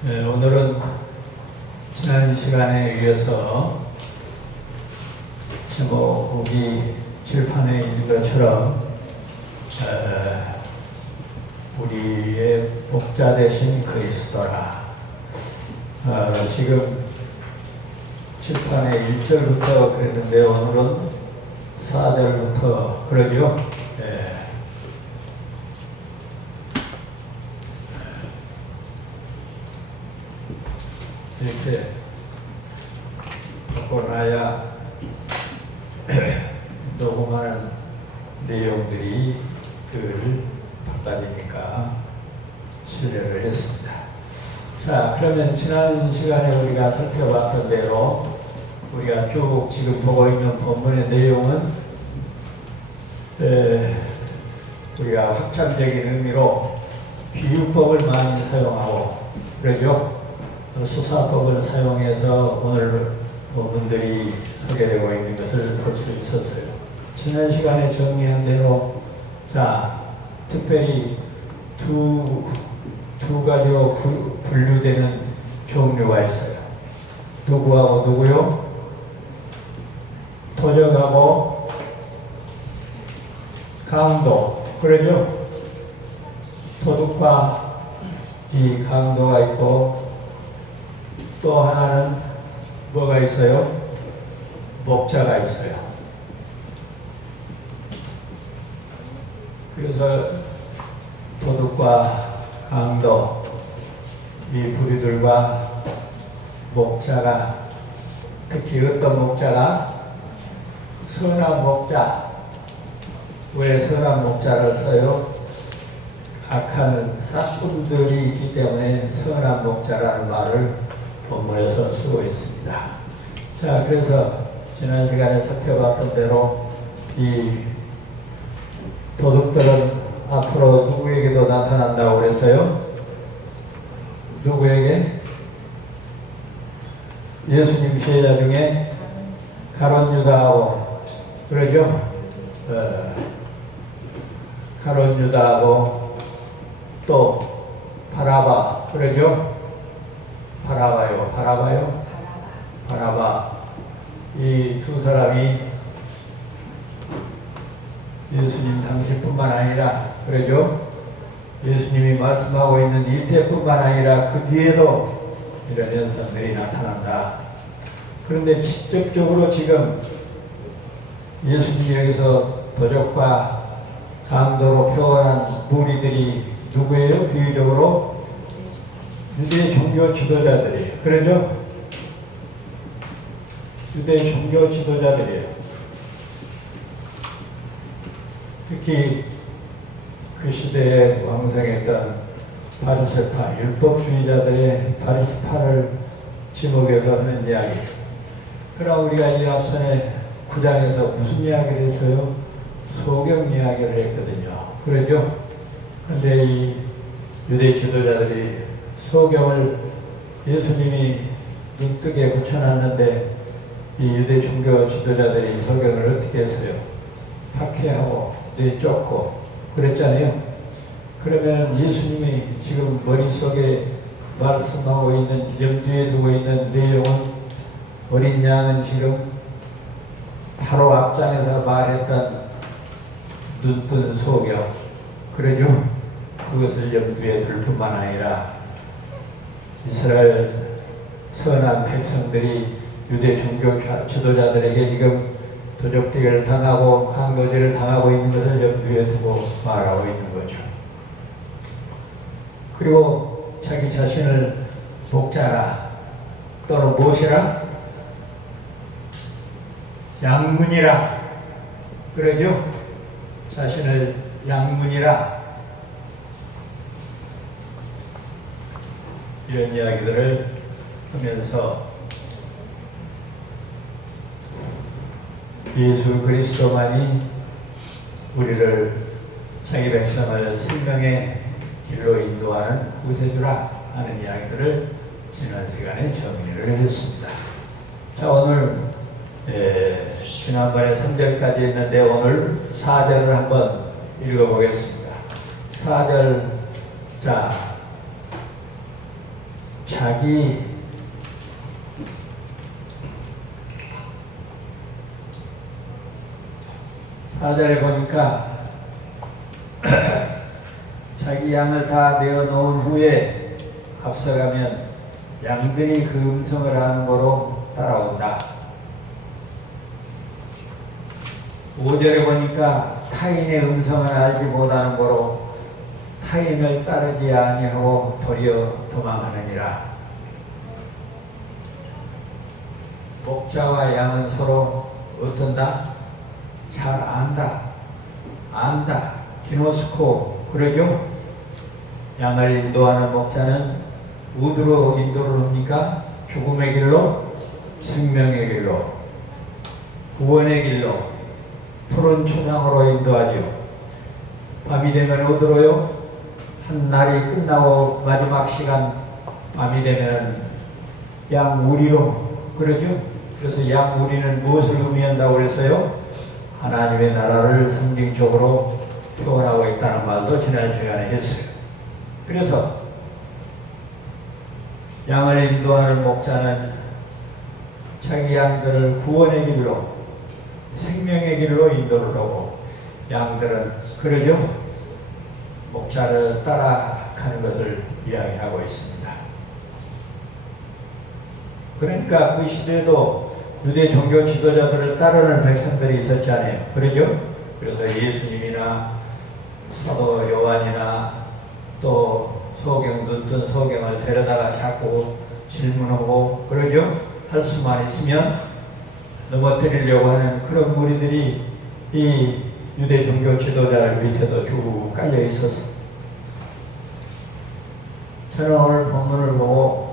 네, 오늘은 지난 시간에 이어서 제목이 칠판에 있는 것처럼 우리의 목자 되신 그리스도라. 지금 칠판에 1절부터 그랬는데 오늘은 4절부터 그러죠. 이렇게 하고 나야 녹음하는 내용들이 글 바꿔지니까 실례를 했습니다. 자, 그러면 지난 시간에 우리가 살펴봤던 대로 우리가 쭉 지금 보고 있는 본문의 내용은 우리가 확장적인 의미로 비유법을 많이 사용하고 그러죠. 수사법을 사용해서 오늘 본문들이 소개되고 있는 것을 볼 수 있었어요. 지난 시간에 정리한 대로 자, 특별히 두 가지로 분류되는 종류가 있어요. 누구하고 누구요? 도적하고 강도. 그러죠? 도둑과 이 강도가 있고 또 하나는 뭐가 있어요? 목자가 있어요. 그래서 도둑과 강도 이 부류들과 목자가 특히 어떤 목자가 선한 목자. 왜 선한 목자를 써요? 악한 싹꾼들이 있기 때문에 선한 목자라는 말을 본문에서 쓰고 있습니다. 자, 그래서 지난 시간에 살펴봤던 대로 이 도둑들은 앞으로 누구에게도 나타난다고 그래서요. 누구에게? 예수님 제자 중에 가룟 유다하고 그러죠? 가룟 유다하고 또 바라바 그러죠? 바라바. 이 두 사람이 예수님 당시뿐만 아니라 그러죠? 예수님이 말씀하고 있는 이때뿐만 아니라 그 뒤에도 이런 현상들이 나타난다. 그런데 직접적으로 지금 예수님이 여기서 도적과 강도로 표현한 무리들이 누구예요? 비유적으로 유대 종교 지도자들이에요. 그러죠? 유대 종교 지도자들이에요. 특히 그 시대에 왕성했던 바리새파, 율법주의자들의 바리새파를 지목해서 하는 이야기. 그럼 우리가 이 앞선에 9장에서 무슨 이야기를 했어요? 소경 이야기를 했거든요. 그러죠? 근데 이 유대 지도자들이 소경을 예수님이 눈뜨게 붙여놨는데 이 유대 종교 지도자들이 소경을 어떻게 했어요? 박해하고 내쫓고 그랬잖아요. 그러면 예수님이 지금 머릿속에 말씀하고 있는 염두에 두고 있는 내용은 어린 양은 지금 바로 앞장에서 말했던 눈뜬 소경 그러죠? 그것을 염두에 둘 뿐만 아니라 이스라엘 선한 백성들이 유대 종교 지도자들에게 지금 도적질을 당하고 강도질을 당하고 있는 것을 염두에 두고 말하고 있는 거죠. 그리고 자기 자신을 목자라 또는 무엇이라? 양문이라 그러죠? 자신을 양문이라 이런 이야기들을 하면서 예수 그리스도만이 우리를 자기 백성을 생명의 길로 인도하는 구세주라 하는 이야기들을 지난 시간에 정리를 했습니다. 자, 오늘 지난번에 3절까지 했는데 오늘 4절을 한번 읽어보겠습니다. 4절 자 자기 사절에 보니까 자기 양을 다 내어놓은 후에 앞서가면 양들이 그 음성을 아는 거로 따라온다. 5절에 보니까 타인의 음성을 알지 못하는 거로 타인을 따르지 아니하고 도리어 도망하느니라. 목자와 양은 서로 어떤다? 잘 안다. 기노스코 그러죠? 양을 인도하는 목자는 어디로 인도를 합니까? 죽음의 길로, 생명의 길로, 구원의 길로, 푸른 초장으로 인도하죠. 밤이 되면 어디로요? 한 날이 끝나고 마지막 시간 밤이 되면 양우리로 그러죠? 그래서 양우리는 무엇을 의미한다고 그랬어요? 하나님의 나라를 상징적으로 표현하고 있다는 말도 지난 시간에 했어요. 그래서 양을 인도하는 목자는 자기 양들을 구원의 길로, 생명의 길로 인도를 하고, 양들은 그러죠? 목자를 따라가는 것을 이야기하고 있습니다. 그러니까 그 시대에도 유대 종교 지도자들을 따르는 백성들이 있었잖아요. 그러죠? 그래서 예수님이나 사도 요한이나 또 소경, 눈뜬 소경을 데려다가 자꾸 질문하고 그러죠? 할 수만 있으면 넘어뜨리려고 하는 그런 무리들이 이 유대 종교 지도자들 밑에도 쭉 깔려 있어서 저는 오늘 본문을 보고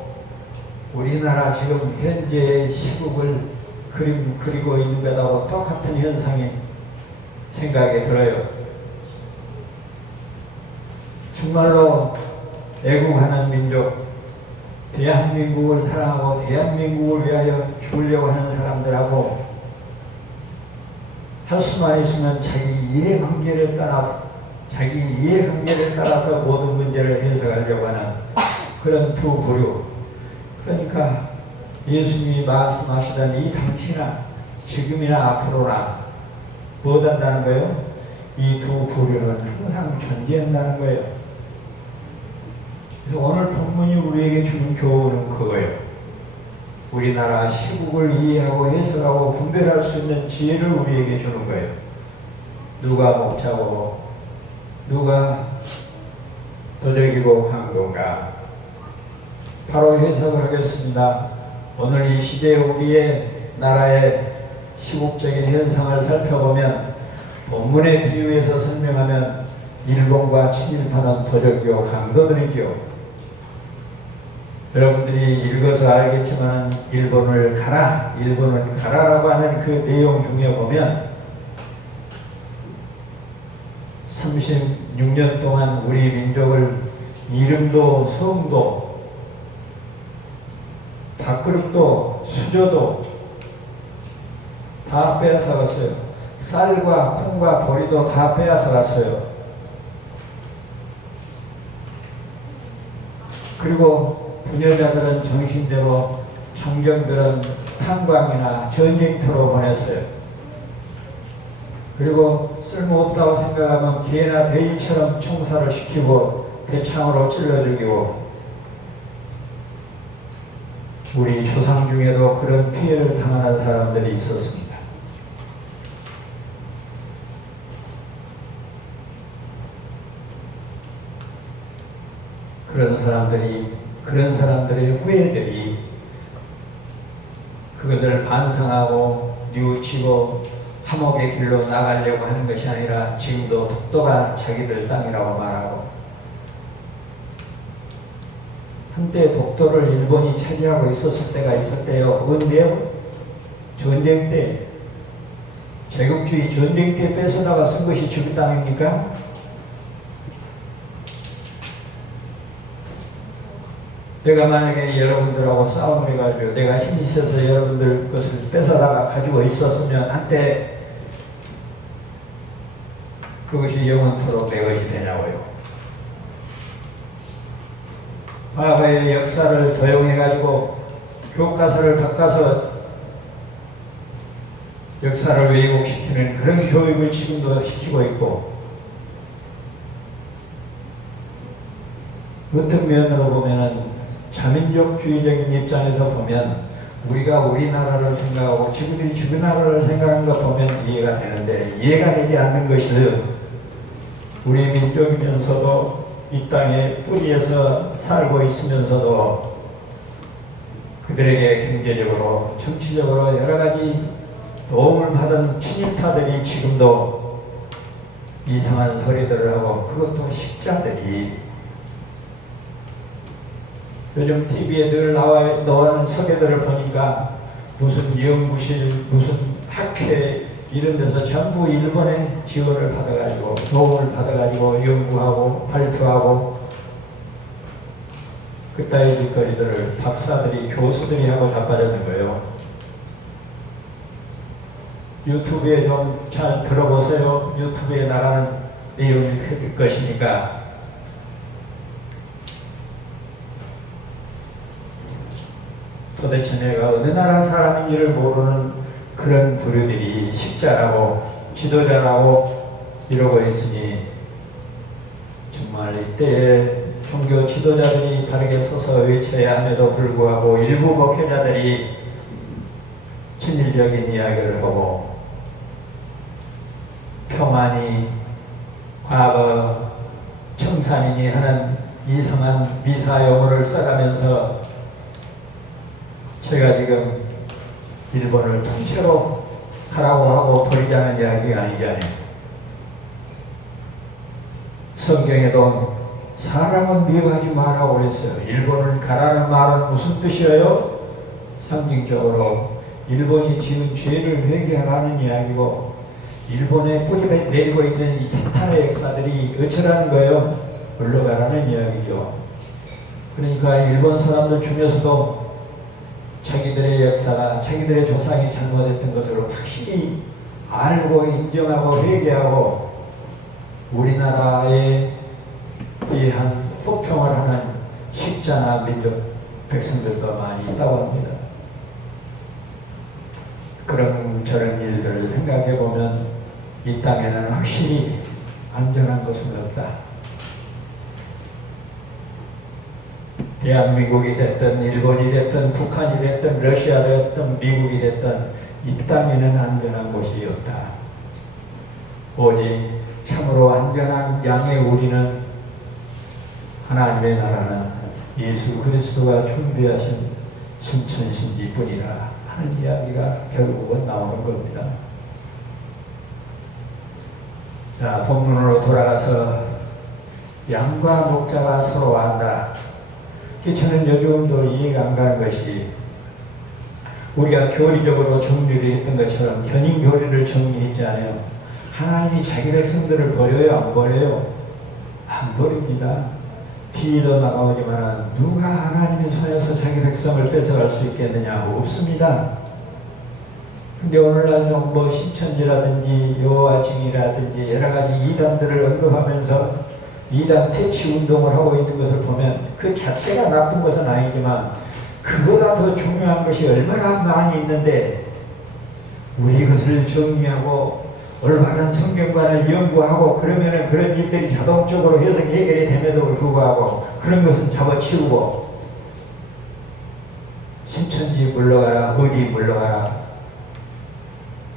우리나라 지금 현재의 시국을 그리고 있는 것하고 똑같은 현상이 생각이 들어요. 정말로 애국하는 민족, 대한민국을 사랑하고 대한민국을 위하여 죽으려고 하는 사람들하고 할 수만 있으면 자기 이해관계를 따라서 모든 문제를 해석하려고 하는 그런 두 부류. 그러니까 예수님이 말씀하시던 이 당시나 지금이나 앞으로나 못한다는 거예요. 이 두 부류는 항상 존재한다는 거예요. 그래서 오늘 본문이 우리에게 주는 교훈은 그거예요. 우리나라 시국을 이해하고 해석하고 분별할 수 있는 지혜를 우리에게 주는 거예요. 누가 목자고 누가 도적이고 한 건가? 바로 해석을 하겠습니다. 오늘 이 시대에 우리의 나라의 시국적인 현상을 살펴보면 본문에 비유해서 설명하면 일본과 친일파는 도적이요 강도들이죠. 여러분들이 읽어서 알겠지만 일본을 가라라고 하는 그 내용 중에 보면 36년 동안 우리 민족을 이름도 성도 밥그릇도 수저도 다 빼앗아 갔어요. 쌀과 콩과 보리도 다 빼앗아 갔어요. 그리고 부녀자들은 정신대로, 청정들은 탄광이나 전쟁터로 보냈어요. 그리고 쓸모없다고 생각하면 개나 돼지처럼 총살을 시키고 대창으로 찔러 죽이고, 우리 조상 중에도 그런 피해를 당하는 사람들이 있었습니다. 그런 사람들의 후예들이 그것을 반성하고 뉘우치고 함옥의 길로 나가려고 하는 것이 아니라 지금도 독도가 자기들 땅이라고 말하고, 한때 독도를 일본이 차지하고 있었을 때가 있었대요. 언제요? 전쟁 때, 제국주의 전쟁 때 뺏어다가 쓴 것이 지구 땅입니까? 내가 만약에 여러분들하고 싸움을 해가지고 내가 힘이 있어서 여러분들 것을 뺏어다가 가지고 있었으면 한때 그것이 영원토록 내 것이 되냐고요. 과거의 역사를 도용해가지고 교과서를 바꿔서 역사를 왜곡시키는 그런 교육을 지금도 시키고 있고, 어떤 면으로 보면은 자민족주의적인 입장에서 보면 우리가 우리나라를 생각하고 지구들이 지구나라를 생각하는 것 보면 이해가 되는데, 이해가 되지 않는 것이 우리 민족이면서도 이 땅에 뿌리에서 살고 있으면서도 그들에게 경제적으로 정치적으로 여러 가지 도움을 받은 친일파들이 지금도 이상한 소리들을 하고, 그것도 식자들이 요즘 TV에 늘 나오는 소개들을 보니까 무슨 연구실, 무슨 학회 이런 데서 전부 일본의 지원을 받아가지고 도움을 받아가지고 연구하고 발표하고 그따위 짓거리들을 박사들이 교수들이 하고 자빠졌는 거예요. 유튜브에 좀 잘 들어보세요. 유튜브에 나가는 내용이 될 것이니까. 도대체 내가 어느 나라 사람인지를 모르는 그런 부류들이 식자라고 지도자라고 이러고 있으니, 정말 이때에 종교 지도자들이 바르게 서서 외쳐야 함에도 불구하고 일부 목회자들이 친일적인 이야기를 하고 평안이 과거 청산인이 하는 이상한 미사 용어를 써가면서 제가 지금 일본을 통째로 가라고 하고 버리자는 이야기가 아니잖아요. 성경에도 사람은 미워하지 말라고 그랬어요. 일본을 가라는 말은 무슨 뜻이에요? 상징적으로 일본이 지은 죄를 회개하라는 이야기고, 일본에 뿌리 내리고 있는 이 사탄의 역사들이 어쩌라는 거예요? 물러가라는 이야기죠. 그러니까 일본 사람들 중에서도 자기들의 역사가, 자기들의 조상이 잘못했던 것을 확실히 알고 인정하고 회개하고 우리나라에 대한 호평을 하는 식자나 민족 백성들도 많이 있다고 합니다. 그런 저런 일들을 생각해 보면 이 땅에는 확실히 안전한 것은 없다. 대한민국이 됐든 일본이 됐든 북한이 됐든 러시아 됐든 미국이 됐든 이 땅에는 안전한 곳이 없다. 오직 참으로 안전한 양의 우리는 하나님의 나라는 예수 그리스도가 준비하신 신천신지뿐이다 하는 이야기가 결국은 나오는 겁니다. 자, 본문으로 돌아가서 양과 목자가 서로 안다. 저는 요즘도 이해가 안 가는 것이, 우리가 교리적으로 정리를 했던 것처럼 견인 교리를 정리했지 않아요. 하나님이 자기 백성들을 버려요? 안 버려요? 안 버립니다. 뒤도 나가오지만 누가 하나님의 손에서 자기 백성을 뺏어갈 수 있겠느냐? 없습니다. 근데 오늘날 좀 뭐 신천지라든지 여호와 증이라든지 여러 가지 이단들을 언급하면서 이단 퇴치 운동을 하고 있는 것을 보면 그 자체가 나쁜 것은 아니지만 그보다 더 중요한 것이 얼마나 많이 있는데, 우리 것을 정리하고 올바른 성경관을 연구하고 그러면은 그런 일들이 자동적으로 해결이 됨에도 불구하고 그런 것은 잡아치우고 신천지 물러가라, 어디 물러가라.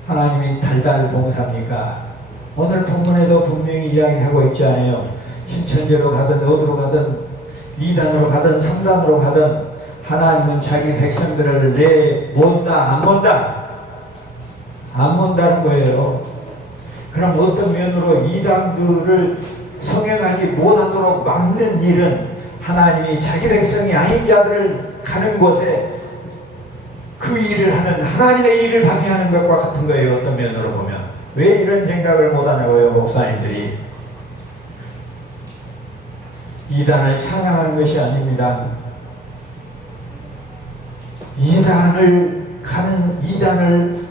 하나님이 달달 봉사입니까? 오늘 본문에도 분명히 이야기하고 있지 않아요? 신천지로 가든 어디로 가든 2단으로 가든 3단으로 가든 하나님은 자기 백성들을 내몬다 안 mon다? 안 mon다는 거예요. 그럼 어떤 면으로 2단들을 성행하지 못하도록 막는 일은 하나님이 자기 백성이 아닌 자들을 가는 곳에 그 일을 하는 하나님의 일을 방해하는 것과 같은 거예요. 어떤 면으로 보면. 왜 이런 생각을 못하냐고요, 목사님들이. 이단을 찬양하는 것이 아닙니다. 이단을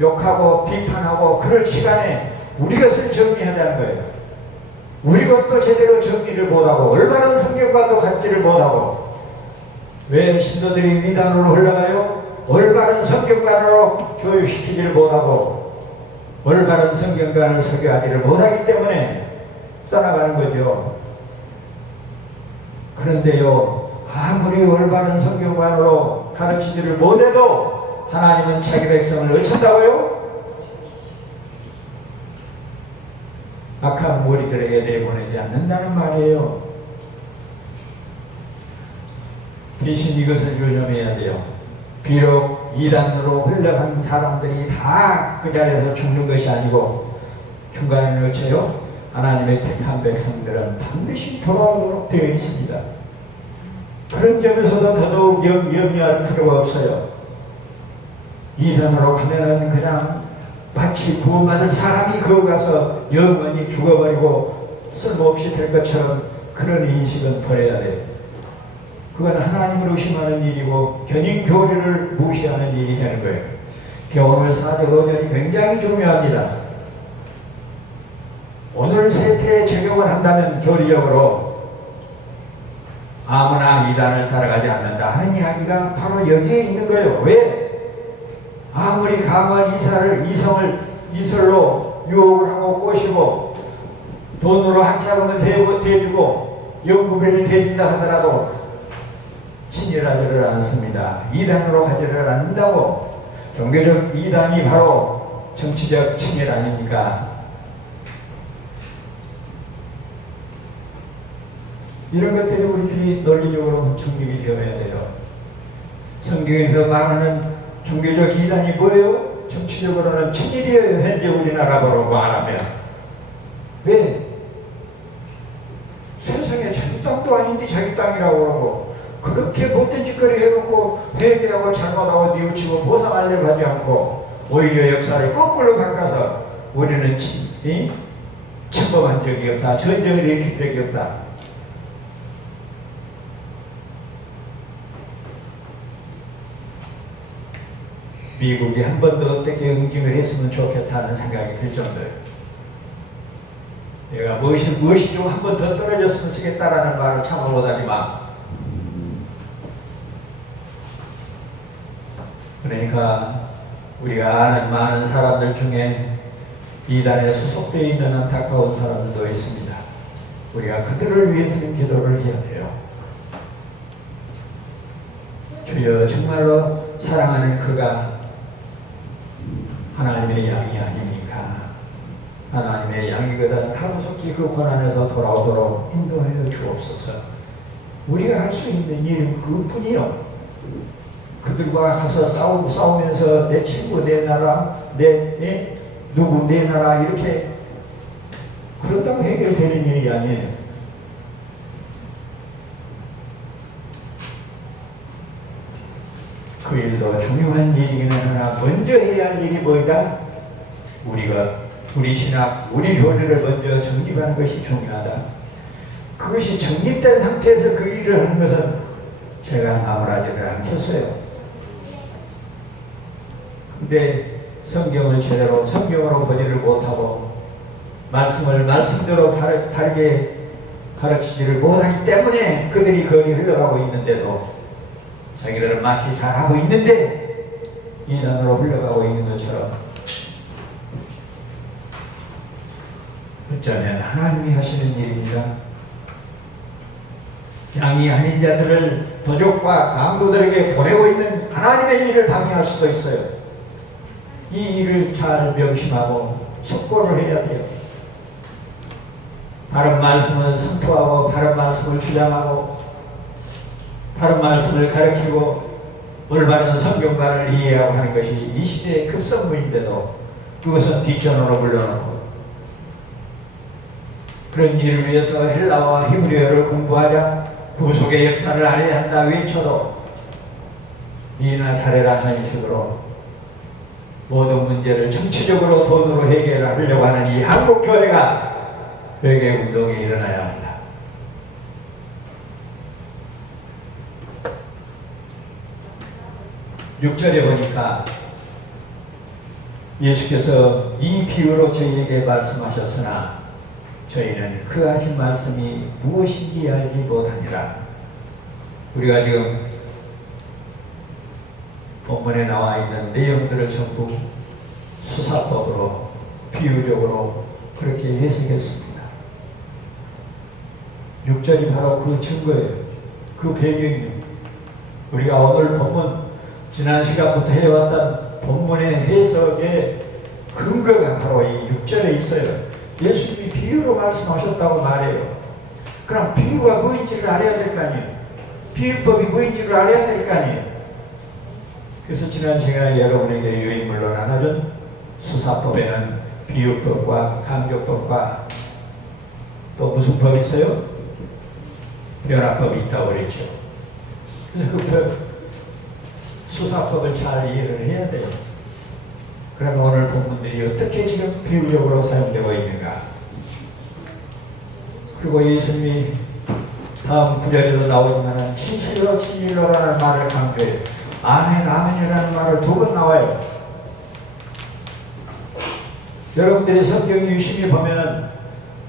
욕하고 비판하고 그럴 시간에 우리 것을 정리하자는 거예요. 우리 것도 제대로 정리를 못하고 올바른 성경과도 갖지를 못하고 왜 신도들이 이단으로 흘러가요? 올바른 성경관으로 교육시키지를 못하고 올바른 성경관을 설교하지를 못하기 때문에 떠나가는 거죠. 그런데요, 아무리 올바른 성경관으로 가르치지를 못해도 하나님은 자기 백성을 어쩐다고요? 악한 무리들에게 내보내지 않는다는 말이에요. 대신 이것을 유념해야 돼요. 비록 이단으로 흘러간 사람들이 다 그 자리에서 죽는 것이 아니고 중간에 놓쳐요. 하나님의 택한 백성들은 반드시 돌아오도록 되어 있습니다. 그런 점에서도 더더욱 염려할 필요가 없어요. 이단으로 가면은 그냥 마치 구원받을 사람이 거기 가서 영원히 죽어버리고 쓸모없이 될 것처럼 그런 인식은 버려야 돼요. 그건 하나님을 의심하는 일이고 견인 교리를 무시하는 일이 되는 거예요. 교훈을 사제오절이 굉장히 중요합니다. 오늘 세태에 적용을 한다면 교리적으로 아무나 이단을 따라가지 않는다 하는 이야기가 바로 여기에 있는 거예요. 왜? 아무리 강한 이설로 유혹을 하고 꼬시고 돈으로 한 차범을 대주고 연구비를 대준다 하더라도 친일하지를 않습니다. 이단으로 가지를 않는다고. 종교적 이단이 바로 정치적 친일 아닙니까? 이런 것들이 우리들이 논리적으로 정립이 되어야 돼요. 성경에서 말하는 종교적 이단이 뭐예요? 정치적으로는 친일이에요. 현재 우리나라로 말하면. 왜? 세상에 자기 땅도 아닌데 자기 땅이라고 그러고 그렇게 못된 짓거리 해놓고 회개하고 잘못하고 뉘우치고 보상하려고 하지 않고 오히려 역사를 거꾸로 바꿔서 우리는 침범한 적이 없다. 전쟁을 일으킨 적이 없다. 미국이 한 번 더 어떻게 응징을 했으면 좋겠다는 생각이 들 정도예요. 내가 무엇이 좀 한 번 더 떨어졌으면 쓰겠다라는 말을 참아 못하지만 그러니까 우리가 아는 많은 사람들 중에 이단에 소속되어 있는 안타까운 사람들도 있습니다. 우리가 그들을 위해서는 기도를 해야 돼요. 주여 정말로 사랑하는 그가 하나님의 양이 아닙니까? 하나님의 양이거든 하루속히 그 고난에서 돌아오도록 인도하여 주옵소서. 우리가 할 수 있는 일은 그뿐이요. 그들과 가서 싸우면서 내 친구, 내 나라, 누구, 내 나라 이렇게 그런다고 해결되는 일이 아니에요. 그 일도 중요한 일이긴 하나 먼저 해야 할 일이 뭐이다? 우리 신학, 우리 교리를 먼저 정립하는 것이 중요하다. 그것이 정립된 상태에서 그 일을 하는 것은 제가 나무라지를 않겠어요. 근데 성경을 제대로 성경으로 보지를 못하고 말씀을 말씀대로 다르게 가르치지를 못하기 때문에 그들이 거리 흘러가고 있는데도 자기들은 마치 잘하고 있는데 이단으로 흘러가고 있는 것처럼 어쩌면 하나님이 하시는 일입니다. 양이 아닌 자들을 도적과 강도들에게 보내고 있는 하나님의 일을 방해할 수도 있어요. 이 일을 잘 명심하고 숙고를 해야 돼요. 바른 말씀을 선포하고 바른 말씀을 주장하고 바른 말씀을 가르치고 올바른 성경관을 이해하고 하는 것이 이 시대의 급선무인데도 그것은 뒷전으로 물러놓고 그런 일을 위해서 헬라어와 히브리어를 공부하자 구속의 역사를 알아야 한다 외쳐도 니나 잘해라 하는 식으로 모든 문제를 정치적으로 돈으로 해결하려고 하는 이 한국교회가 회개운동이 일어나야 합니다. 6절에 보니까 예수께서 이 비유로 저희에게 말씀하셨으나 저희는 그 하신 말씀이 무엇인지 알지 못하니라. 우리가 지금 본문에 나와 있는 내용들을 전부 수사법으로 비유적으로 그렇게 해석했습니다. 6절이 바로 그 증거예요. 그 배경이에요. 우리가 오늘 본문, 지난 시간부터 해왔던 본문의 해석의 근거가 바로 이 6절에 있어요. 예수님이 비유로 말씀하셨다고 말해요. 그럼 비유가 뭐인지를 알아야 될 거 아니에요. 비유법이 뭐인지를 알아야 될 거 아니에요. 그래서 지난 시간에 여러분에게 유인물로 나눠준 수사법에는 비유법과 강조법과 또 무슨 법이 있어요? 변화법이 있다고 그랬죠. 그래서 그 수사법을 잘 이해를 해야 돼요. 그러면 오늘 본문들이 어떻게 지금 비유적으로 사용되고 있는가. 그리고 예수님이 다음 구절에도 나오지만 진실로 진실로라는 말을 강조해요. 아멘 아멘이라는 말을 2번 나와요. 여러분들이 성경 유심히 보면은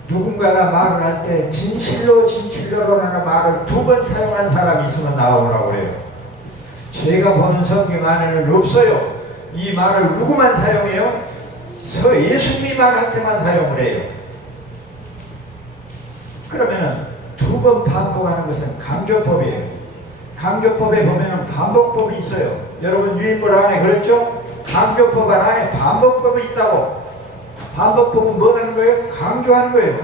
누군가가 말을 할 때 진실로 진실로라는 말을 2번 사용한 사람이 있으면 나오라고 그래요. 제가 보는 성경 안에는 없어요. 이 말을 누구만 사용해요? 예수님이 말할 때만 사용을 해요. 그러면은 2번 반복하는 것은 강조법이에요. 강조법에 보면은 반복법이 있어요. 여러분 유인물 안에 그랬죠? 강조법 안에 반복법이 있다고. 반복법은 뭐 하는 거예요? 강조하는 거예요.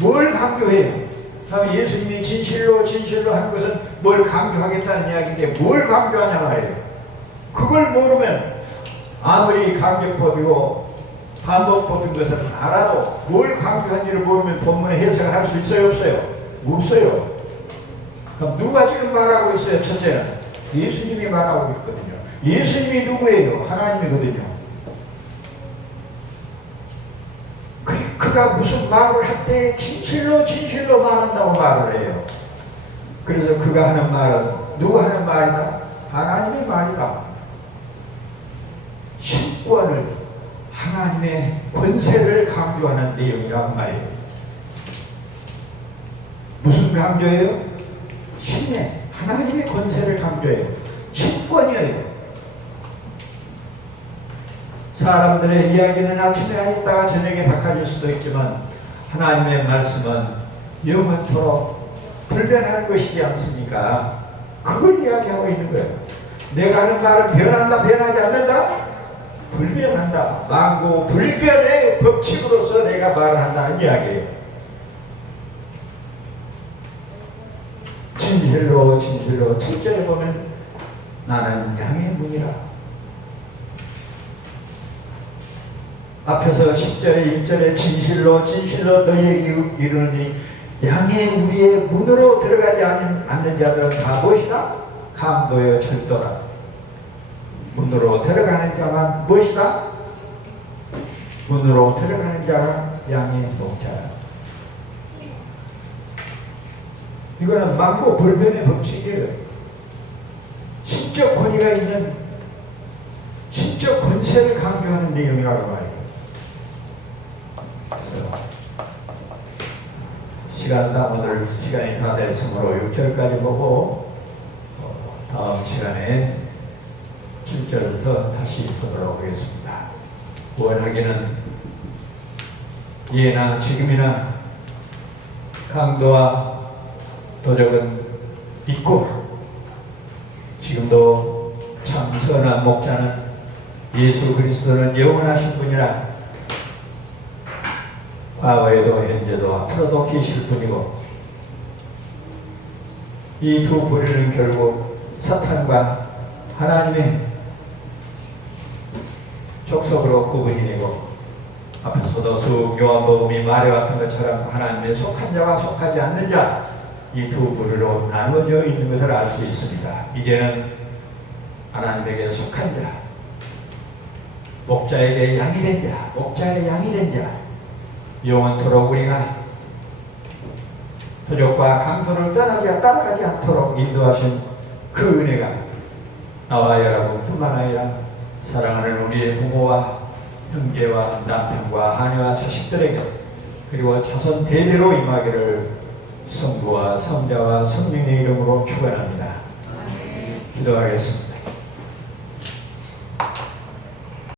뭘 강조해요? 다음에 예수님이 진실로 진실로 하는 것은 뭘 강조하겠다는 이야기인데 뭘 강조하냐 말이에요. 그걸 모르면 아무리 강조법이고 반복법인 것을 알아도 뭘 강조한지를 모르면 본문의 해석을 할 수 있어요? 없어요? 없어요. 그럼 누가 지금 말하고 있어요? 첫째는 예수님이 말하고 있거든요. 예수님이 누구예요? 하나님이거든요. 그가 무슨 말을 할 때 진실로 진실로 말한다고 말을 해요. 그래서 그가 하는 말은 누가 하는 말이다? 하나님의 말이다. 신권을, 하나님의 권세를 강조하는 내용이란 말이에요. 무슨 강조예요? 신의 하나님의 권세를 강조해요. 신권이에요. 사람들의 이야기는 아침에 있다가 저녁에 바꿔질 수도 있지만 하나님의 말씀은 영원토록 불변하는 것이지 않습니까? 그걸 이야기하고 있는 거예요. 내가 하는 말은 변한다, 변하지 않는다? 불변한다. 만고 불변의 법칙으로서 내가 말을 한다는 이야기예요. 진실로 진실로 7절에 보면 나는 양의 문이라. 앞에서 10절에 1절에 진실로 진실로 너희에게 이르노니 양의 우리의 문으로 들어가지 않는 자들은 다 무엇이다? 강도여 절도라. 문으로 들어가는 자만 무엇이다? 문으로 들어가는 자가 양의 목자라. 이거는 만고 불변의 법칙이에요. 신적 권위가 있는 신적 권세를 강조하는 내용이라고 말이에요. 시간상 오늘 시간이 다 됐으므로 6절까지 보고 다음 시간에 7절부터 다시 보도록 하겠습니다. 원하기는 예나 지금이나 강도와 도적은 있고 지금도 참 선한 목자는 예수 그리스도는 영원하신 분이라 과거에도 현재도 앞으로도 계실 분이고 이 두 부류는 결국 사탄과 하나님의 족속으로 구분이 되고 앞에서도 쭉 요한복음이 말해왔던 것처럼 하나님의 속한 자와 속하지 않는 자 이 두 부류로 나누어져 있는 것을 알 수 있습니다. 이제는 하나님에게 속한 자, 목자에게 양이 된 자, 목자에게 양이 된 자, 영원토록 우리가 도적과 강도를 따라가지 않도록 인도하신 그 은혜가 나와 여러분뿐만 아니라 사랑하는 우리의 부모와 형제와 남편과 아내와 자식들에게 그리고 자손 대대로 임하기를 성부와 성자와 성령의 이름으로 축원합니다. 기도하겠습니다.